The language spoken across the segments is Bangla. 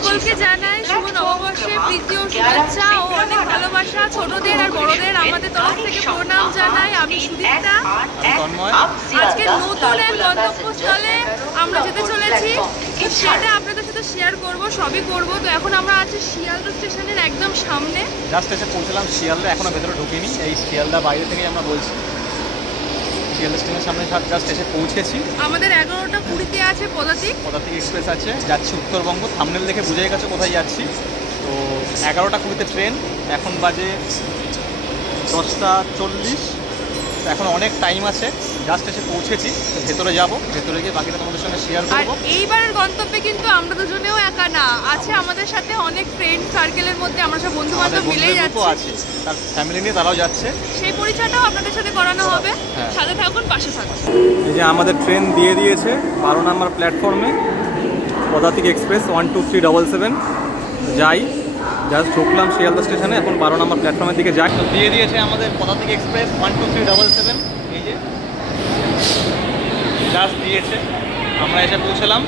সকলকে জানাই শুভ নববর্ষের প্রীতি ও শুভেচ্ছা ও অনেক ভালোবাসা। ছোটদের আর বড়দের আমাদের তরফ থেকে প্রণাম জানাই। আমি সুদীপ্তা। আজকে নতুন এক গন্তব্যস্থলে আমরা যেতে চলেছি, তো সেটা আপনাদের সাথে শেয়ার করব, সবই করব। তো এখন আমরা আছি শিয়ালদা স্টেশনের একদম সামনে। জাস্ট এসে পৌঁছলাম শিয়ালদা, এখনো ভেতরে ঢুকিনি। এই শিয়ালদা বাইরে থেকেই আমরা বলছি, শিয়ালদা স্টেশনের সামনে জাস্ট এসে পৌঁছেছি। আমাদের 11টা 20-তে আছে পদাতিক এক্সপ্রেস আছে, যাচ্ছি উত্তরবঙ্গ। থাম্বনেল দেখে বুঝে গেছে কোথায় যাচ্ছি। তো 11টা 20-তে ট্রেন, এখন বাজে 10টা 40। এখন অনেক টাইম আছে, জাস্ট এসে পৌঁছেছি। ভেতরে যাব, ভেতরে গিয়ে বাকিটা তোমাদের সঙ্গে শেয়ার করব। এইবারের গন্তব্যে কিন্তু আমরা দুজনেও একা না, আছে আমাদের সাথে অনেক ফ্রেন্ড সার্কেলের মধ্যে, আমরা সব বন্ধু বান্ধব মিলেই যাচ্ছি। আছে তার ফ্যামিলি নিয়ে, তারাও যাচ্ছে। সেই পরিচয়টাও আপনাদের সাথে করানো হবে। সাথে থাকুন, পাশে থাকুন। এই যে আমাদের ট্রেন দিয়ে দিয়েছে 12 নম্বর প্ল্যাটফর্মে, পদাতিক এক্সপ্রেস 12377। যাই, জাস্ট ঢুকলাম শিয়ালদা স্টেশনে, এখন 12 নম্বর প্ল্যাটফর্মের দিকে যাই। তো দিয়ে দিয়েছে আমাদের পদাতিক এক্সপ্রেস 12377। এই যে জাস্ট দিয়েছে, আমরা এসে পৌঁছলাম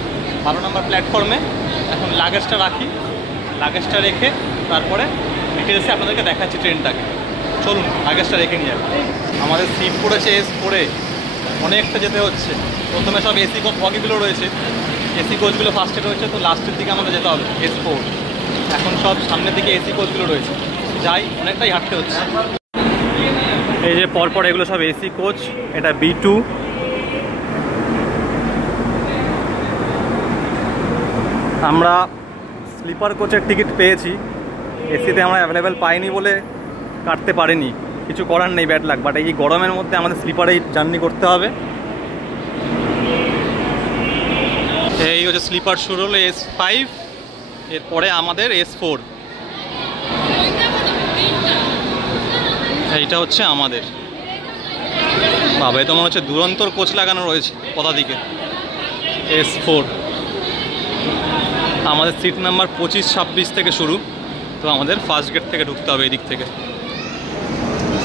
12 নম্বর প্ল্যাটফর্মে। এখন লাগেজটা রাখি, লাগেজটা রেখে তারপরে ডিটেলসে আপনাদেরকে দেখাচ্ছি ট্রেনটাকে। চলুন লাগেজটা রেখে নিয়ে যাবে। আমাদের সিট পড়েছে S4 এ, অনেকটা যেতে হচ্ছে। প্রথমে সব এসি বগিগুলো রয়েছে, এসি কোচগুলো ফার্স্টে রয়েছে, তো লাস্টের দিকে আমাদের যেতে হবে S4। এখন সব সামনের দিকে এসি কোচগুলো রয়েছে, যাই অনেকটাই হাঁটতে হচ্ছে। এই যে পরপর এগুলো সব এসি কোচ, এটা B2। আমরা স্লিপার কোচের টিকিট পেয়েছি, এসিতে আমরা অ্যাভেলেবেল পাইনি বলে কাটতে পারিনি, কিছু করার নেই, ব্যাড লাক। বাট এই গরমের মধ্যে আমাদের স্লিপারেই জার্নি করতে হবে। এই হচ্ছে স্লিপার শুরু হলো S5, এরপরে আমাদের S4। এইটা হচ্ছে আমাদের। বাবা, তো মনে হচ্ছে দুরন্তর কোচ লাগানো রয়েছে পদাতিকে। S4 আমাদের সিট নাম্বার 25-26 থেকে শুরু। তো আমাদের ফার্স্ট গেট থেকে ঢুকতে হবে এই দিক থেকে।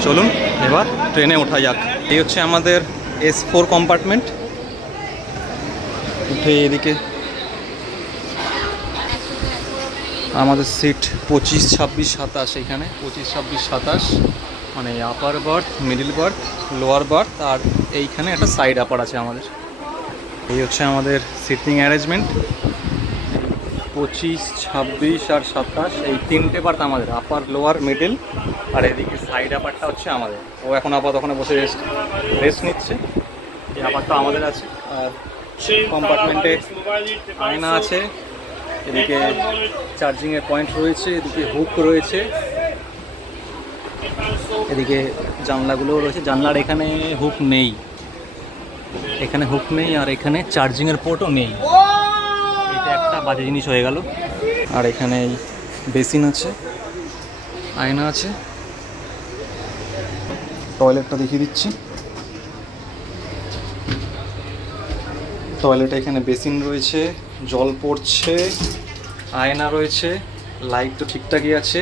চলুন এবার ট্রেনে ওঠা যাক। এই হচ্ছে আমাদের S4 কম্পার্টমেন্ট। উঠে এদিকে আমাদের সিট 25, 26, 27। এইখানে 25, 26, 27 মানে upper berth, middle berth, lower berth, আর এইখানে একটা সাইড আপার আছে আমাদের। এই হচ্ছে আমাদের সিটিং অ্যারেঞ্জমেন্ট। 25, 26 আর 27 এই 3টে বার্থ আমাদের, আপার, লোয়ার, মিডিল। আর এদিকে সাইড আপারটা হচ্ছে আমাদের। ও এখন আপাতত ওখানে বসে রেস্ট নিচ্ছে। এই আপারটা আমাদের আছে। আর কম্পার্টমেন্টে আয়না আছে, এদিকে চার্জিংয়ের পয়েন্ট রয়েছে, এদিকে হুক রয়েছে, এদিকে জানলাগুলোও রয়েছে। জানলার এখানে হুক নেই, এখানে হুক নেই, আর এখানে চার্জিংয়ের পোর্টও নেই। এটা একটা বাজে জিনিস হয়ে গেল। আর এখানে বেসিন আছে, আয়না আছে। টয়লেটটা দেখিয়ে দিচ্ছি। টয়লেটে এখানে বেসিন রয়েছে, জল পড়ছে, আয়না রয়েছে, লাইট তো ঠিকঠাকই আছে।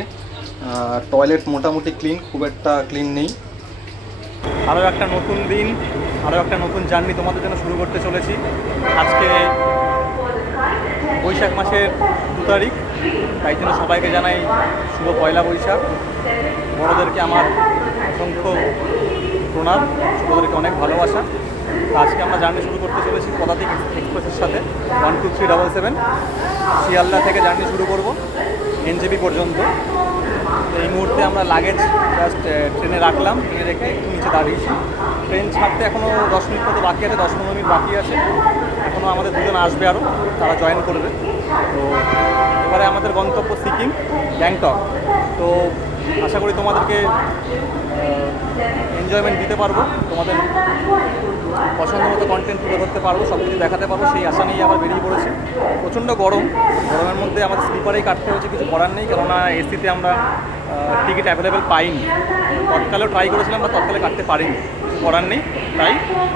টয়লেট মোটামুটি ক্লিন, খুব একটা ক্লিন নেই। আরও একটা নতুন দিন, আরও একটা নতুন জার্নি তোমাদের জন্য শুরু করতে চলেছি। আজকে বৈশাখ মাসের 2 তারিখ, তাই জন্য সবাইকে জানাই শুভ পয়লা বৈশাখ। বড়োদেরকে আমার অসংখ্য প্রণাম, ছোটোদেরকে অনেক ভালোবাসা। আজকে আমরা জার্নি শুরু করতে চলেছি পদাতিক এক্সপ্রেসের সাথে 12377। শিয়ালদা থেকে জার্নি শুরু করব NJP পর্যন্ত। এই মুহূর্তে আমরা লাগেজ জাস্ট ট্রেনে রাখলাম, ট্রেনে রেখে একটু নিচে দাঁড়িয়েছি। ট্রেন ছাড়তে এখনও 10 মিনিট মতো বাকি আছে, 10-15 মিনিট বাকি আছে। এখনও আমাদের দুজন আসবে, আরও তারা জয়েন করবে। তো এবারে আমাদের গন্তব্য সিকিম, গ্যাংটক। তো আশা করি তোমাদেরকে এনজয়মেন্ট দিতে পারবো, তোমাদের পছন্দ মতো কন্টেন্ট তুলে ধরতে পারবো, সব কিছু দেখাতে পারবো, সেই আশা নিয়ে আবার বেরিয়ে পড়েছি। প্রচণ্ড গরম, গরমের মধ্যে আমাদের স্লিপারেই কাটতে হয়েছে, কিছু করার নেই। কেননা এসিতে আমরা টিকিট অ্যাভেলেবেল পাইনি। তৎকালেও ট্রাই করেছিলাম, বা তৎকালে কাটতে পারিনি, কিছু করার নেই। তাই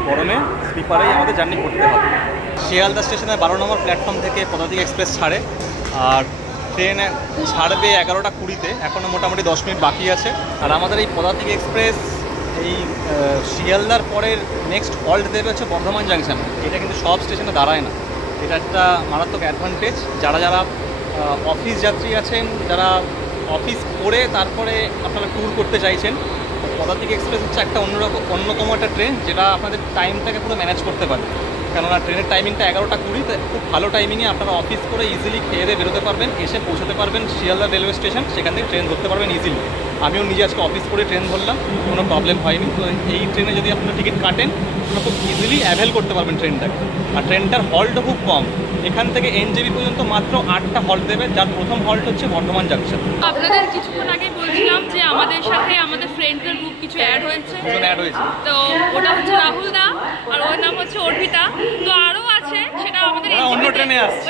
গরমে স্লিপারেই আমাদের জার্নি করতে হবে। শিয়ালদা স্টেশনে 12 নম্বর প্ল্যাটফর্ম থেকে পদাতিক এক্সপ্রেস ছাড়ে, আর ট্রেন ছাড়বে 11টা 20-তে। এখনও মোটামুটি 10 মিনিট বাকি আছে। আর আমাদের এই পদাতিক এক্সপ্রেস এই শিয়ালদার পরের নেক্সট হল্ট দেবে হচ্ছে বর্ধমান জাংশন। এটা কিন্তু সব স্টেশনে দাঁড়ায় না, এটা একটা মারাত্মক অ্যাডভান্টেজ। যারা অফিস যাত্রী আছেন, যারা অফিস করে তারপরে আপনারা ট্যুর করতে চাইছেন, পদাতিক এক্সপ্রেস হচ্ছে একটা অন্যতম একটা ট্রেন যেটা আপনাদের টাইমটাকে পুরো ম্যানেজ করতে পারে। কেননা ট্রেনের টাইমিংটা 11:20, তো খুব ভালো টাইমিংয়ে আপনারা অফিস করে ইজিলি খেয়ে দিয়ে বেরোতে পারবেন, এসে পৌঁছাতে পারবেন শিয়ালদা রেলওয়ে স্টেশন, সেখান থেকে ট্রেন ধরতে পারবেন ইজিলি। আমিও নিজে আজকে অফিস করে ট্রেন ধরলাম, কোনো প্রবলেম হয়নি। তো এই ট্রেনে যদি আপনারা টিকিট কাটেন, আপনারা খুব ইজিলি অ্যাভেল করতে পারবেন ট্রেনটাকে। আর ট্রেনটার হল্টও খুব কম, এখান থেকে এনজেপি পর্যন্ত মাত্র 8টা হল্ট দেবে, যার প্রথম হল্ট হচ্ছে বর্ধমান জাংশন। আপনাদের কিছুক্ষণ আগে বলছিলাম যে আমাদের সাথে আমাদের ফ্রেন্ডসের গ্রুপ কিছু অ্যাড হয়েছে, তো ওটা হচ্ছে রাহুল দা, আর ওর নাম হচ্ছে অর্পিতা। তো আরও আছে, সেটা আমাদের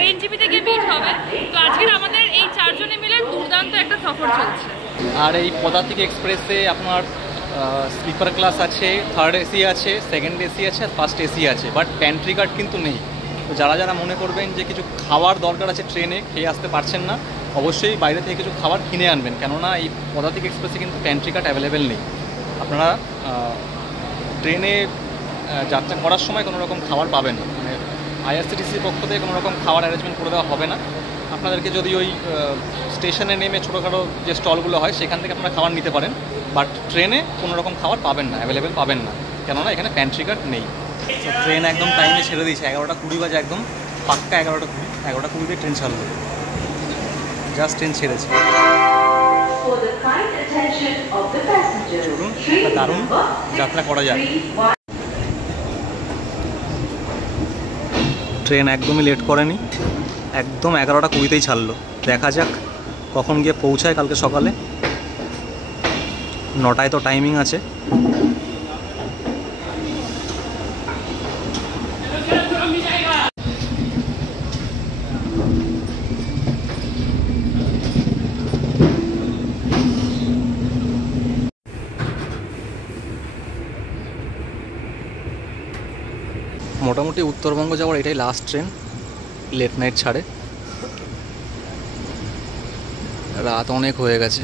এনজিপি থেকে মিট হবে। তো আজকের আমাদের এই 4 জনে মিলে দুর্দান্ত একটা সফর চলছে। আর এই পদাতিক এক্সপ্রেসে আপনার স্লিপার ক্লাস আছে, 3rd এসি আছে, 2nd এসি আছে, আর 1st এসি আছে, বাট প্যান্ট্রি কার্ড কিন্তু নেই। তো যারা যারা মনে করবেন যে কিছু খাওয়ার দরকার আছে, ট্রেনে খেয়ে আসতে পারছেন না, অবশ্যই বাইরে থেকে কিছু খাবার কিনে আনবেন, কেননা এই পদাতিক এক্সপ্রেসে কিন্তু প্যান্ট্রি কার্ড অ্যাভেলেবেল নেই। আপনারা ট্রেনে যাত্রা করার সময় কোনো রকম খাবার পাবেন না, মানে আইআরসিটিসির পক্ষ থেকে কোনো রকম খাবার অ্যারেঞ্জমেন্ট করে দেওয়া হবে না। আপনাদেরকে যদি ওই স্টেশনে নেমে ছোটোখাটো যে স্টলগুলো হয় সেখান থেকে আপনারা খাবার নিতে পারেন, বাট ট্রেনে কোনো রকম খাবার পাবেন না, অ্যাভেলেবেল পাবেন না, কেননা এখানে প্যান্ট্রি কার্ড নেই। তো ট্রেন একদম টাইমে ছেড়ে দিয়েছে, 11:20 বাজে, একদম পাক্কা 11:20 ট্রেন ছাড়লো, জাস্ট ট্রেন ছেড়েছে। চলুন, একটা দারুণ যাত্রা করা যায়। ট্রেন একদমই লেট করেনি, একদম 11:20 ছাড়লো। দেখা যাক কখন গিয়ে পৌঁছায় কালকে সকালে। 9টায় তো টাইমিং আছে। মোটামুটি উত্তরবঙ্গ যাওয়ার এটাই লাস্ট ট্রেন, লেট নাইট ছাড়ে। রাত অনেক হয়ে গেছে।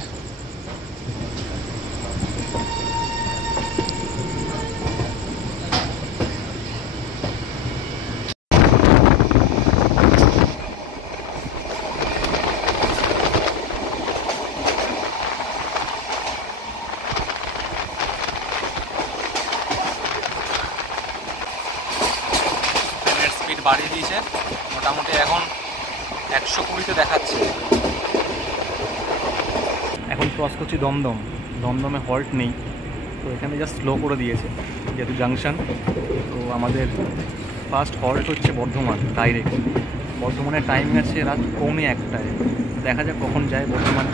স্পিড বাড়িয়ে দিয়েছে, মোটামুটি এখন 120-তে দেখাচ্ছে। এখন ক্রস করছি দমদম, দমদমে হল্ট নেই, তো এখানে জাস্ট স্লো করে দিয়েছে যেহেতু জাংশন। তো আমাদের ফার্স্ট হল্ট হচ্ছে বর্ধমান ডাইরেক্ট। বর্ধমানের টাইম আছে রাত 1:45, দেখা যাক কখন যায় বর্ধমান।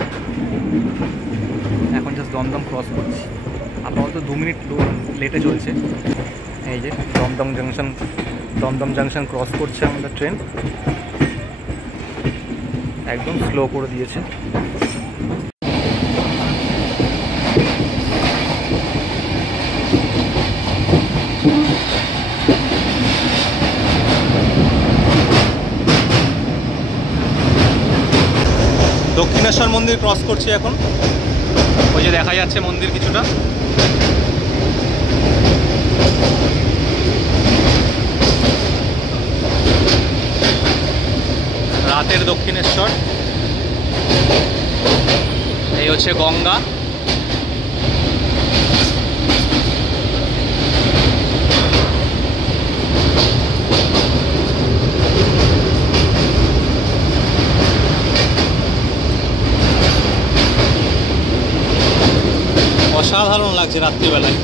এখন জাস্ট দমদম ক্রস করছি, আপাতত 2 মিনিট লেটে চলছে। এই যে দমদম জাংশন ক্রস করছে আমাদের ট্রেন, একদম স্লো করে দিয়েছে। দক্ষিণেশ্বর মন্দির ক্রস করছি এখন, ওই যে দেখা যাচ্ছে মন্দির কিছুটা। রাতের দক্ষিণেশ্বর, এই হচ্ছে গঙ্গা। অসাধারণ লাগছে রাত্রিবেলায়।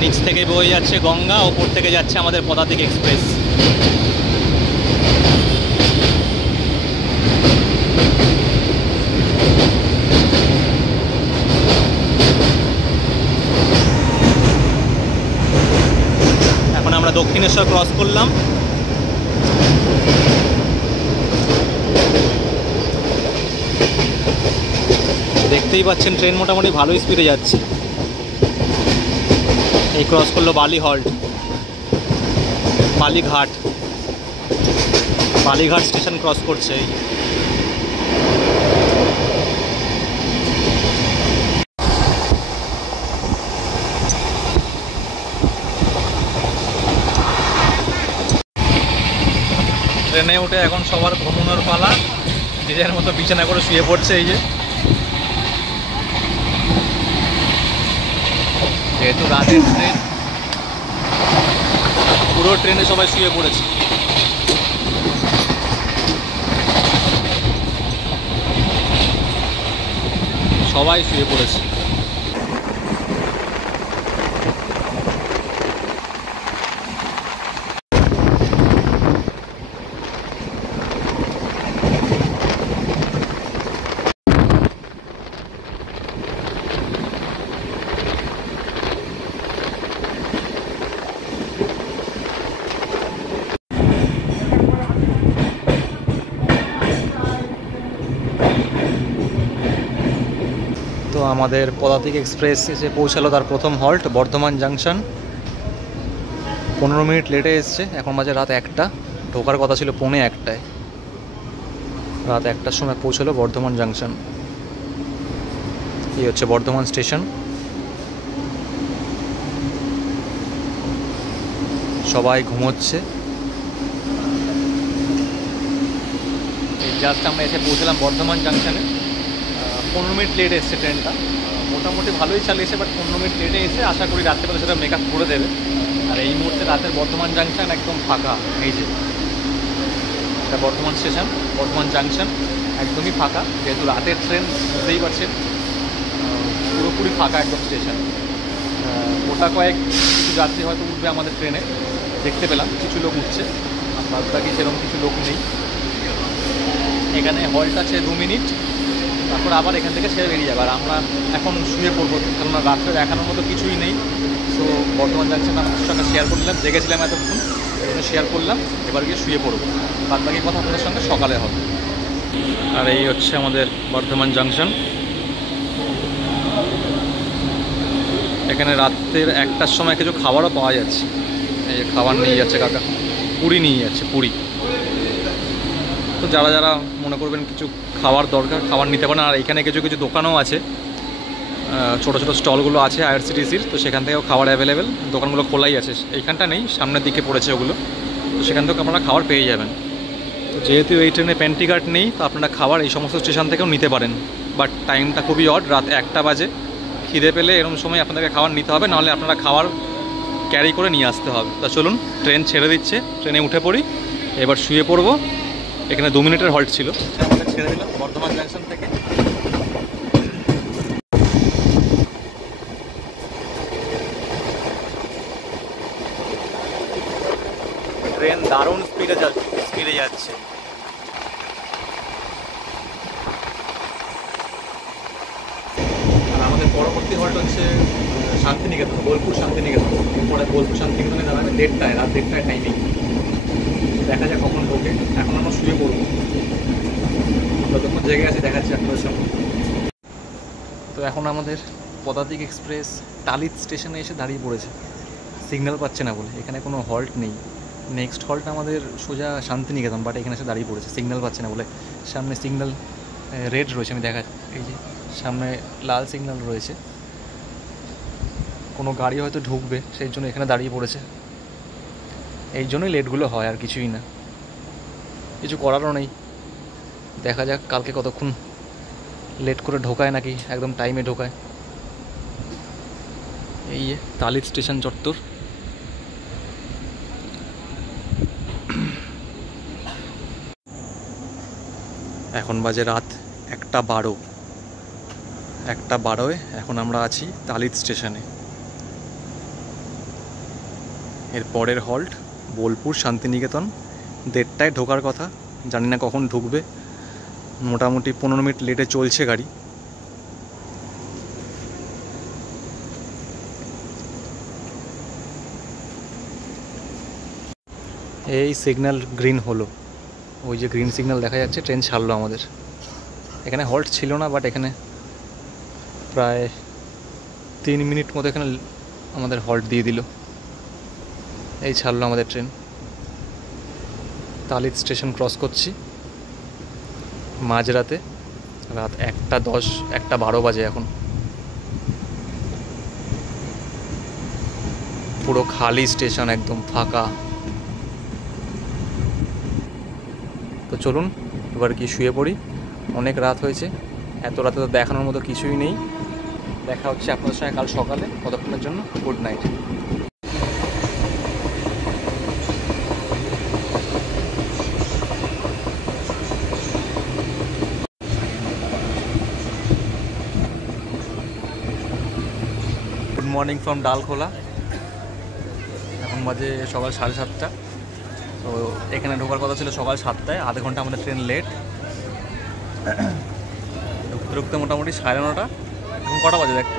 নিচ থেকে বয়ে যাচ্ছে গঙ্গা, ওপর থেকে যাচ্ছে আমাদের পদাতিক এক্সপ্রেস। এখন আমরা দক্ষিণেশ্বর ক্রস করলাম। দেখতেই পাচ্ছেন ট্রেন মোটামুটি ভালোই স্পিডে যাচ্ছে। এই ক্রস করলো বালি হল্ট, বালিঘাট স্টেশন ক্রস করছে। ট্রেনে উঠে এখন সবার ঘুমানোর পালা, যে যার মতো বিছানা করে শুয়ে পড়ছে। এই যে যেহেতু রাতের ট্রেন, পুরো ট্রেনে সবাই শুয়ে পড়েছে। সবাই শুয়ে পড়েছে। তো আমাদের পদাতিক এক্সপ্রেস এসে পৌঁছালো তার প্রথম হল্ট বর্ধমান জাংশন। 15 মিনিট লেটে এসছে। এখন বাজে রাত 1টা, ঢোকার কথা ছিল 1:45। রাত 1টার সময় পৌঁছালো বর্ধমান জাংশন। এই হচ্ছে বর্ধমান স্টেশন। সবাই ঘুমোচ্ছে। এই জাস্ট আমরা এসে পৌঁছলাম বর্ধমান জাংশনে। 15 মিনিট লেট এসছে ট্রেনটা। মোটামুটি ভালোই চালিয়েছে, বাট 15 মিনিট লেটে এসে আশা করি রাত্রেবেলা সেটা মেকআপ করে দেবে। আর এই মুহূর্তে রাতের বর্ধমান জাংশন একদম ফাঁকা। এই যে এটা বর্ধমান স্টেশন, বর্ধমান জাংশন একদমই ফাঁকা, যেহেতু রাতের ট্রেন বুঝতেই পারছেন, পুরোপুরি ফাঁকা একদম স্টেশন। গোটা কয়েক কিছু যাত্রী হয়তো উঠবে আমাদের ট্রেনে, দেখতে পেলাম কিছু লোক উঠছে, আর বাদ বাকি সেরকম কিছু লোক নেই। এখানে হল্ট আছে 2 মিনিট, তারপর আবার এখান থেকে ছেড়ে বেরিয়ে যাবে। আর আমরা এখন শুয়ে পড়বো, কেননা রাত্রে দেখানোর মতো কিছুই নেই। সো বর্ধমান জাংশন আপনাদের সঙ্গে শেয়ার করলাম, জেগেছিলাম এতক্ষণ, শেয়ার করলাম। এবার গিয়ে শুয়ে পড়বো, বাদ বাকি কথা আপনাদের সঙ্গে সকালে হবে। আর এই হচ্ছে আমাদের বর্ধমান জাংশন। এখানে রাত্রের 1টার সময় কিছু খাবারও পাওয়া যাচ্ছে। এই খাবার নিয়ে যাচ্ছে কাকা, পুরি নিয়ে যাচ্ছে, পুরি। তো যারা যারা মনে করবেন কিছু খাবার দরকার, খাবার নিতে পারেন। আর এখানে কিছু কিছু দোকানও আছে, ছোটো ছোটো স্টলগুলো আছে আইআরসিটিসির, তো সেখান থেকেও খাবার অ্যাভেলেবেল। দোকানগুলো খোলাই আছে, এইখানটা নেই, সামনের দিকে পড়েছে ওগুলো, তো সেখান থেকে আপনারা খাবার পেয়ে যাবেন। তো যেহেতু এই ট্রেনে প্যান্ট্রি গার্ড নেই, তো আপনারা খাবার এই সমস্ত স্টেশন থেকেও নিতে পারেন। বাট টাইমটা খুবই অড, রাত 1টা বাজে। খিদে পেলে এরকম সময় আপনাদেরকে খাবার নিতে হবে, নাহলে আপনারা খাবার ক্যারি করে নিয়ে আসতে হবে। তা চলুন, ট্রেন ছেড়ে দিচ্ছে, ট্রেনে উঠে পড়ি, এবার শুয়ে পড়বো। এখানে 2 মিনিটের হল্ট ছিল, আমাদের ছেড়ে দিলাম বর্ধমান জাংশন থেকে। ট্রেন দারুণ স্পিডে যাচ্ছে। আর আমাদের পরবর্তী হল্ট হচ্ছে শান্তিনিকেতন, বোলপুর শান্তিনিকেতন। এরপরে বোলপুর শান্তিনিকেতনে দাঁড়াবে 1:30, রাত 1:30 টাইমিং। দেখা যাক কখন ঢোকে। এখন আমরা শুয়ে পড়বো, যতক্ষণ জেগে আছে দেখাচ্ছি আপনাদের সঙ্গে। তো এখন আমাদের পদাতিক এক্সপ্রেস টালিত স্টেশনে এসে দাঁড়িয়ে পড়েছে, সিগন্যাল পাচ্ছে না বলে। এখানে কোনো হল্ট নেই। নেক্সট হল্ট আমাদের সোজা শান্তিনিকেতন, বাট এখানে এসে দাঁড়িয়ে পড়েছে, সিগন্যাল পাচ্ছে না বলে। সামনে সিগন্যাল রেড রয়েছে, আমি দেখা, এই যে সামনে লাল সিগন্যাল রয়েছে। কোনো গাড়ি হয়তো ঢুকবে, সেই জন্য এখানে দাঁড়িয়ে পড়েছে। এই জন্যই লেটগুলো হয়, আর কিছুই না, কিছু করারও নেই। দেখা যাক কালকে কতক্ষণ লেট করে ঢোকায়, নাকি একদম টাইমে ঢোকায়। এই তালিত স্টেশন চত্বর। এখন বাজে রাত 1:12। 1:12-এ এখন আমরা আছি তালিত স্টেশনে। এর পরের হল্ট বোলপুর শান্তিনিকেতন। 1:30টায় ঢোকার কথা, জানি না কখন ঢুকবে। মোটামুটি 15 মিনিট লেটে চলছে গাড়ি। এই সিগন্যাল গ্রিন হলো, ওই যে গ্রিন সিগন্যাল দেখা যাচ্ছে, ট্রেন ছাড়লো আমাদের। এখানে হল্ট ছিল না, বাট এখানে প্রায় 3 মিনিট মতো এখানে আমাদের হল্ট দিয়ে দিল। এই ছাড়লো আমাদের ট্রেন। তালিত স্টেশন ক্রস করছি মাঝরাতে, রাত 1:10, 1:12 বাজে এখন। পুরো খালি স্টেশন, একদম ফাঁকা। তো চলুন এবার কি শুয়ে পড়ি, অনেক রাত হয়েছে। এত রাতে তো দেখানোর মতো কিছুই নেই। দেখা হচ্ছে আপনাদের সঙ্গে কাল সকালে, ততক্ষণের জন্য good night. Good morning from Dalkhola. এখন বাজে সকাল 7:30। তো এখানে ঢোকার কথা ছিল সকাল 7টায়, আধা ঘন্টা আমাদের ট্রেন লেট। ঢুকতে ঢুকতে মোটামুটি 9:30। এখন কটা বাজে দেখতে?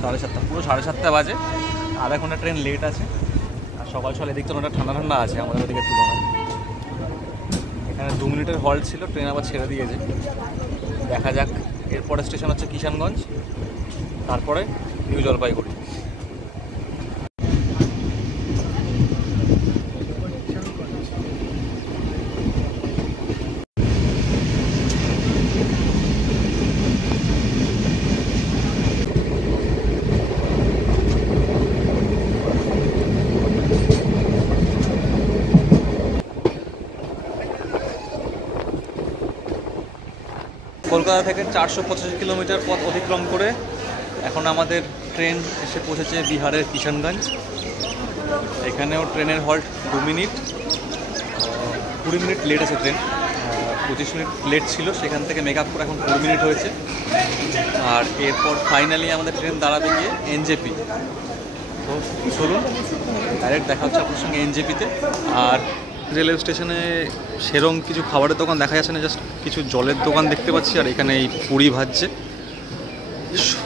7:30, পুরো 7:30 বাজে। আধা ঘন্টা ট্রেন লেট আছে। আর সকাল সকাল এদিক তো অনেকটা ঠান্ডা ঠান্ডা আছে আমাদের ওদিকের তুলনায়। এখানে 2 মিনিটের হল্ট ছিল, ট্রেন আবার ছেড়ে দিয়েছে। দেখা যাক, এরপরে স্টেশন হচ্ছে কিষানগঞ্জ, তারপরে নিউ জলপাইগুড়ি। কলকাতা থেকে 485 কিলোমিটার পথ অতিক্রম করে এখন আমাদের ট্রেন এসে পৌঁছেছে বিহারের কিষানগঞ্জ। এখানেও ট্রেনের হল্ট 2 মিনিট, 20 মিনিট লেট আছে ট্রেন। 25 মিনিট লেট ছিল, সেখান থেকে মেক আপ করে এখন 2 মিনিট হয়েছে। আর এরপর ফাইনালি আমাদের ট্রেন দাঁড়াবে গিয়ে এনজেপি। তো চলুন ডাইরেক্ট দেখা হচ্ছে আপনার সঙ্গে এনজেপিতে। আর রেলওয়ে স্টেশনে সেরকম কিছু খাবারের দোকান দেখা যাচ্ছে না, জাস্ট কিছু জলের দোকান দেখতে পাচ্ছি। আর এখানে এই পুরি ভাজছে,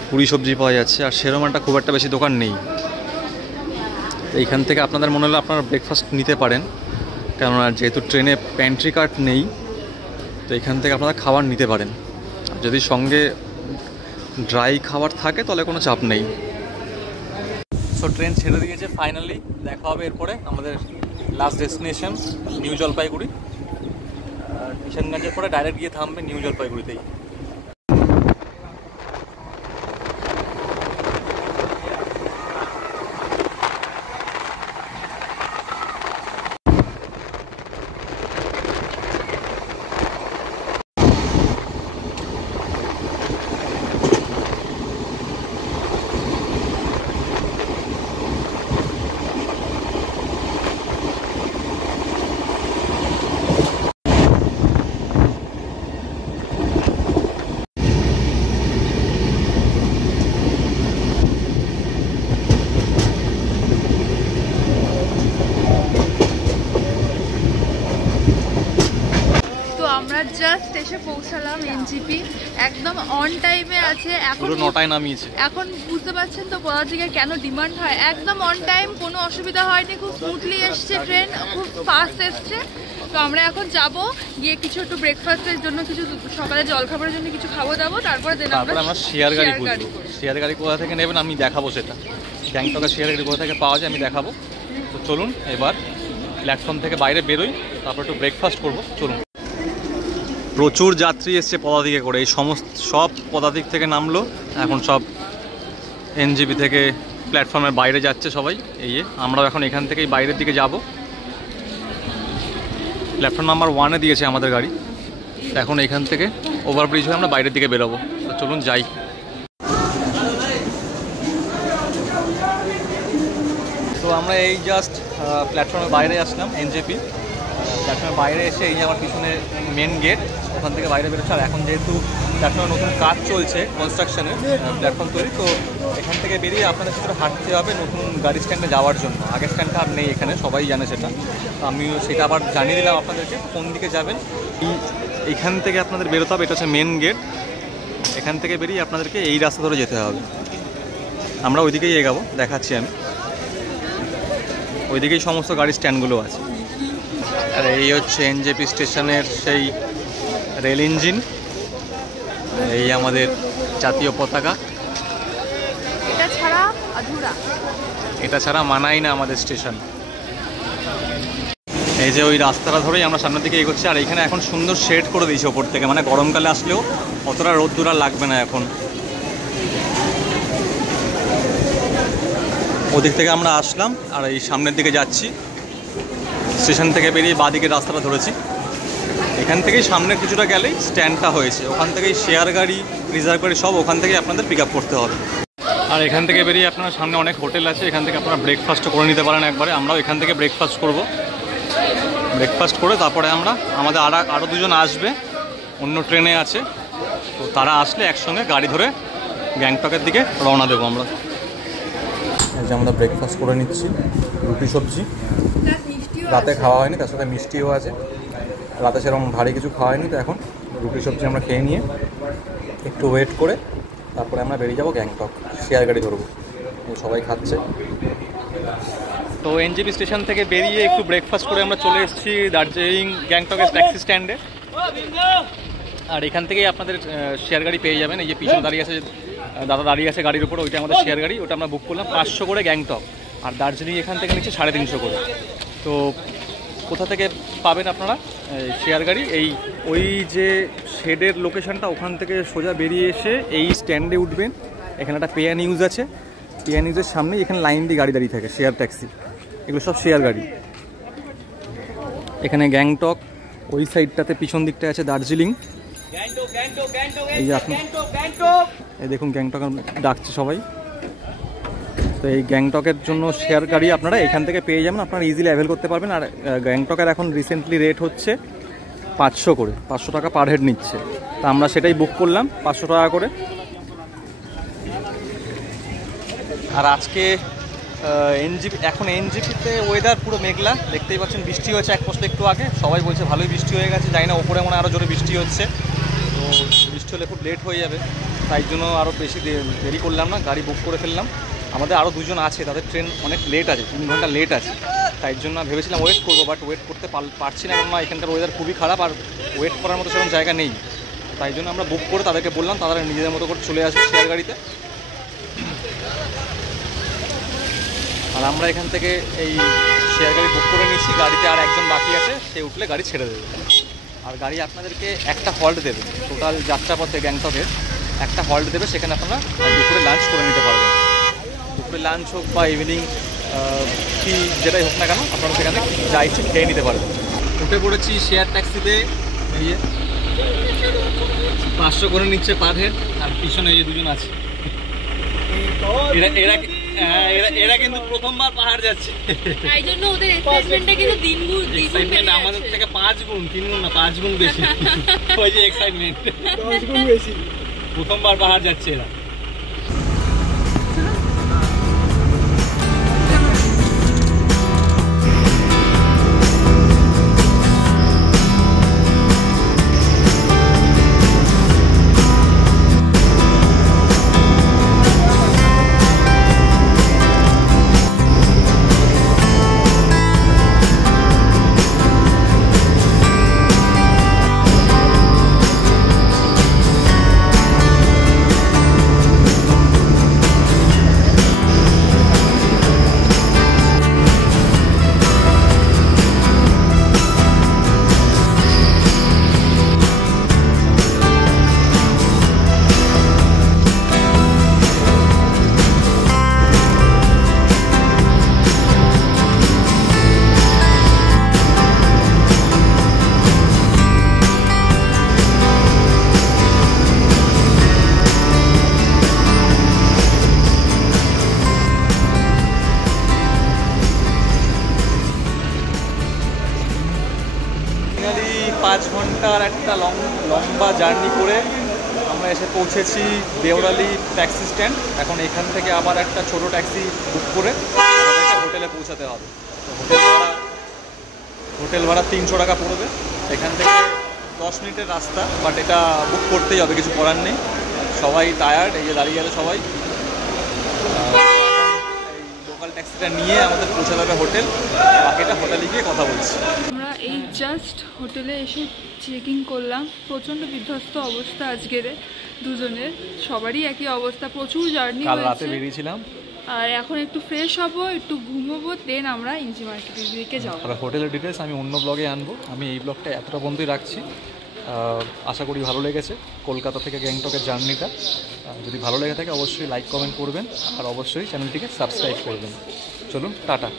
পুরি সবজি পাওয়া যাচ্ছে। আর সেরকম একটা খুব একটা বেশি দোকান নেই। এইখান থেকে আপনাদের মনে হলে আপনারা ব্রেকফাস্ট নিতে পারেন, কেননা যেহেতু ট্রেনে প্যান্ট্রি কার্ট নেই, তো এখান থেকে আপনারা খাবার নিতে পারেন। যদি সঙ্গে ড্রাই খাবার থাকে তাহলে কোনো চাপ নেই। সো ট্রেন ছেড়ে দিয়েছে ফাইনালি। দেখা হবে এরপরে আমাদের লাস্ট ডেস্টিনেশন নিউ জলপাইগুড়ি। কিষানগঞ্জের পরে ডাইরেক্ট গিয়ে থামবে নিউ জলপাইগুড়িতেই। জাস্ট এসে পৌঁছালাম এনজিপি, একদম অন টাইমে আছে। এখন 9টায় নামিয়েছে। এখন বুঝতে পারছেন তো পদার্থিকের কেন ডিমান্ড হয়। একদম অন টাইম, কোনো অসুবিধা হয়নি, খুব স্মুথলি এসছে ট্রেন, খুব ফাস্ট এসছে। তো আমরা এখন যাব গিয়ে কিছু একটু ব্রেকফাস্টের জন্য, কিছু সকালে জলখাবারের জন্য কিছু খাবো দাবো, তারপরে আমরা শেয়ার গাড়ি করব। শেয়ার গাড়ি কোথা থেকে নেবেন আমি দেখাবো, সেটা গ্যাংটকের শেয়ার গাড়ি কোথা থেকে পাওয়া যায় আমি দেখাবো। তো চলুন এবার প্ল্যাটফর্ম থেকে বাইরে বেরোই, তারপর একটু ব্রেকফাস্ট করবো। চলুন। প্রচুর যাত্রী এসছে পদাতিকে করে, এই সব পদাতিক থেকে নামলো। এখন সব এনজিপি থেকে প্ল্যাটফর্মের বাইরে যাচ্ছে সবাই। আমরাও এখন এখান থেকেই বাইরের দিকে যাব। প্ল্যাটফর্ম নাম্বার 1-এ দিয়েছে আমাদের গাড়ি। এখন এখান থেকে ওভারব্রিজ হয়ে আমরা বাইরের দিকে বেরোবো। তো চলুন যাই। তো আমরা এই জাস্ট প্ল্যাটফর্মের বাইরে আসলাম এনজেপি। প্ল্যাটফর্মের বাইরে এসে এই যে আমার পিছনে মেন গেট, ওখান থেকে বাইরে বেরোচ্ছে। আর এখন যেহেতু প্ল্যাটফর্মে নতুন কাজ চলছে কনস্ট্রাকশনের, প্ল্যাটফর্ম তৈরি, তো এখান থেকে বেরিয়ে আপনাদের কিছুটা হাঁটতে হবে নতুন গাড়ি স্ট্যান্ডে যাওয়ার জন্য। আগের স্ট্যান্ডটা আর নেই এখানে, সবাই জানে সেটা। তো আমিও সেটা আবার জানিয়ে দিলাম আপনাদেরকে কোন দিকে যাবেন। এইখান থেকে আপনাদের বেরোতে হবে, এটা হচ্ছে মেন গেট। এখান থেকে বেরিয়ে আপনাদেরকে এই রাস্তা ধরে যেতে হবে। আমরা ওইদিকেই এগাবো, দেখাচ্ছি আমি। ওইদিকেই সমস্ত গাড়ি স্ট্যান্ডগুলো আছে। আর এই হচ্ছে এনজেপি স্টেশনের সেই রেল ইঞ্জিন। এই আমাদের জাতীয় পতাকা। এটা ছাড়া মানাই না আমাদের স্টেশন। এই যে ওই রাস্তাটা ধরেই আমরা সামনের দিকে এগোচ্ছি। আর এখানে এখন সুন্দর শেড করে দিয়েছে ওপর থেকে, মানে গরমকালে আসলেও অতটা রোদ্দুর আর লাগবে না এখন। ওদিক থেকে আমরা আসলাম আর এই সামনের দিকে যাচ্ছি। স্টেশন থেকে বেরিয়ে বাঁদিকে রাস্তাটা ধরেছি। এখান থেকেই সামনে কিছুটা গেলেই স্ট্যান্ডটা হয়েছে, ওখান থেকেই শেয়ার গাড়ি, রিজার্ভ গাড়ি সব ওখান থেকেই আপনাদের পিক আপ করতে হবে। আর এখান থেকে বেরিয়ে আপনার সামনে অনেক হোটেল আছে, এখান থেকে আপনারা ব্রেকফাস্টও করে নিতে পারেন একবারে। আমরাও এখান থেকে ব্রেকফাস্ট করব। ব্রেকফাস্ট করে তারপরে আমাদের আরও দুজন আসবে, অন্য ট্রেনে আছে, তো তারা আসলে একসঙ্গে গাড়ি ধরে গ্যাংটকের দিকে রওনা দেবো আমরা। এই যে আমরা ব্রেকফাস্ট করে নিচ্ছি, রুটি সবজি। রাতে খাওয়া হয়নি, তার সাথে মিষ্টিও আছে। রাতে সেরকম ভারী কিছু খাওয়া হয়নি, তো এখন রুটি সবজি আমরা খেয়ে নিয়ে একটু ওয়েট করে তারপরে আমরা বেরিয়ে যাবো গ্যাংটক, শেয়ার গাড়ি ধরবো। সবাই খাচ্ছে। তো এনজেপি স্টেশন থেকে বেরিয়ে একটু ব্রেকফাস্ট করে আমরা চলে এসেছি দার্জিলিং গ্যাংটকের ট্যাক্সি স্ট্যান্ডে। আর এখান থেকেই আপনাদের শেয়ার গাড়ি পেয়ে যাবেন। এই যে পিছনে দাঁড়িয়ে আছে, দাদা দাঁড়িয়ে আছে গাড়ির উপরে, ওইটা আমাদের শেয়ার গাড়ি। ওটা আমরা বুক করলাম 500 করে গ্যাংটক, আর দার্জিলিং এখান থেকে নিচ্ছে 350 করে। তো কোথা থেকে পাবেন আপনারা শেয়ার গাড়ি? ওই যে শেডের লোকেশনটা, ওখান থেকে সোজা বেরিয়ে এসে এই স্ট্যান্ডে উঠবেন। এখানে একটা পেয়া নিউজ আছে, পেয়া নিউজের সামনেই এখানে লাইন দিয়ে গাড়ি দাঁড়িয়ে থাকে, শেয়ার ট্যাক্সি, এগুলো সব শেয়ার গাড়ি। এখানে গ্যাংটক, ওই সাইডটাতে পিছন দিকটা আছে দার্জিলিং। এই যে আপনি এই দেখুন গ্যাংটক ডাকছে সবাই। তো এই গ্যাংটকের জন্য শেয়ার গাড়ি আপনারা এখান থেকে পেয়ে যাবেন, আপনারা ইজিলি অ্যাভেল করতে পারবেন। আর গ্যাংটকের এখন রিসেন্টলি রেট হচ্ছে 500 করে, 500 টাকা পার হেড নিচ্ছে। তা আমরা সেটাই বুক করলাম 500 টাকা করে। আর আজকে এখন এনজিপিতে ওয়েদার পুরো মেঘলা, দেখতেই পাচ্ছেন। বৃষ্টি হয়েছে এক পোস্ট একটু আগে, সবাই বলছে ভালোই বৃষ্টি হয়ে গেছে, জানি না ওপরে মনে হয় আরও জোরে বৃষ্টি হচ্ছে। তো বৃষ্টি হলে খুব লেট হয়ে যাবে, তাই জন্য আরও বেশি দেরি করলাম না, গাড়ি বুক করে ফেললাম। আমাদের আরও দুজন আছে, তাদের ট্রেন অনেক লেট আছে, 3 ঘন্টা লেট আছে। তাই জন্য ভেবেছিলাম ওয়েট করবো, বাট ওয়েট করতে পারছি না, কেননা এখানকার ওয়েদার খুবই খারাপ আর ওয়েট করার মতো সেরকম জায়গা নেই। তাই জন্য আমরা বুক করে তাদেরকে বললাম, তারা নিজেদের মতো করে চলে আসবে শেয়ার গাড়িতে। আর আমরা এখান থেকে এই শেয়ার গাড়ি বুক করে নিচ্ছি, গাড়িতে আর একজন বাকি আছে, সে উঠলে গাড়ি ছেড়ে দেবে। আর গাড়ি আপনাদেরকে একটা হল্ট দেবে, টোটাল যাত্রাপথে গ্যাংটকের একটা হল্ট দেবে, সেখানে আপনারা দুপুরে লাঞ্চ করে নিতে পারবেন। দুপুরে লাঞ্চ হোক বা ইভিনিং কি যেটাই হোক না কেন, আপনারা সেখানে যা ইচ্ছে খেয়ে নিতে পারবেন। উঠে পড়েছি শেয়ার ট্যাক্সিতে, এই 500 করে নিচ্ছে পার হেড। আর পিছনে এই যে দুজন আছে, এরা কিন্তু প্রথমবার পাহাড় যাচ্ছে, তাই জন্য ওদের এক্সাইটমেন্টটা কিন্তু এক্সাইটমেন্ট আমাদের থেকে 5 গুণ 3 গুণ না 5 গুণ বেশি। ওই যে এক্সাইটমেন্ট 10 গুণ বেশি, প্রথমবার পাহাড় যাচ্ছে এরা। ফাইনালি 5 ঘন্টার একটা লম্বা জার্নি করে আমরা এসে পৌঁছেছি দেওরালি ট্যাক্সি স্ট্যান্ড। এখন এখান থেকে আবার একটা ছোট ট্যাক্সি বুক করে আমাদেরকে হোটেলে পৌঁছাতে হবে। তো হোটেল ভাড়া 300 টাকা পড়বে। এখান থেকে 10 মিনিটের রাস্তা, বাট এটা বুক করতেই হবে, কিছু করার নেই। সবাই টায়ার্ড, এই যে দাঁড়িয়ে আছে সবাই। লোকাল ট্যাক্সিটা নিয়ে আমাদের পৌঁছাতে হবে হোটেল, বাকিটা হোটেলে গিয়ে কথা বলছি। আমরা এই জাস্ট হোটেলে এসে চেকিং করলাম। প্রচণ্ড বিধ্বস্ত অবস্থা আজকের দুজনের, সবারই একই অবস্থা, প্রচুর জার্নি কাল রাতে বেরিয়েছিলাম। আর এখন একটু ফ্রেশ হবো, একটু ঘুমোবো, দেন আমরা ইঞ্জি মার্কেটের দিকে যাবো। আর হোটেলের ডিটেলস আমি অন্য ব্লগে আনবো। আমি এই ব্লগটা এতটা পর্যন্তই রাখছি। আশা করি ভালো লেগেছে কলকাতা থেকে গ্যাংটকের জার্নিটা। যদি ভালো লেগে থাকে অবশ্যই লাইক কমেন্ট করবেন, আর অবশ্যই চ্যানেলটিকে সাবস্ক্রাইব করবেন। চলুন, টাটা।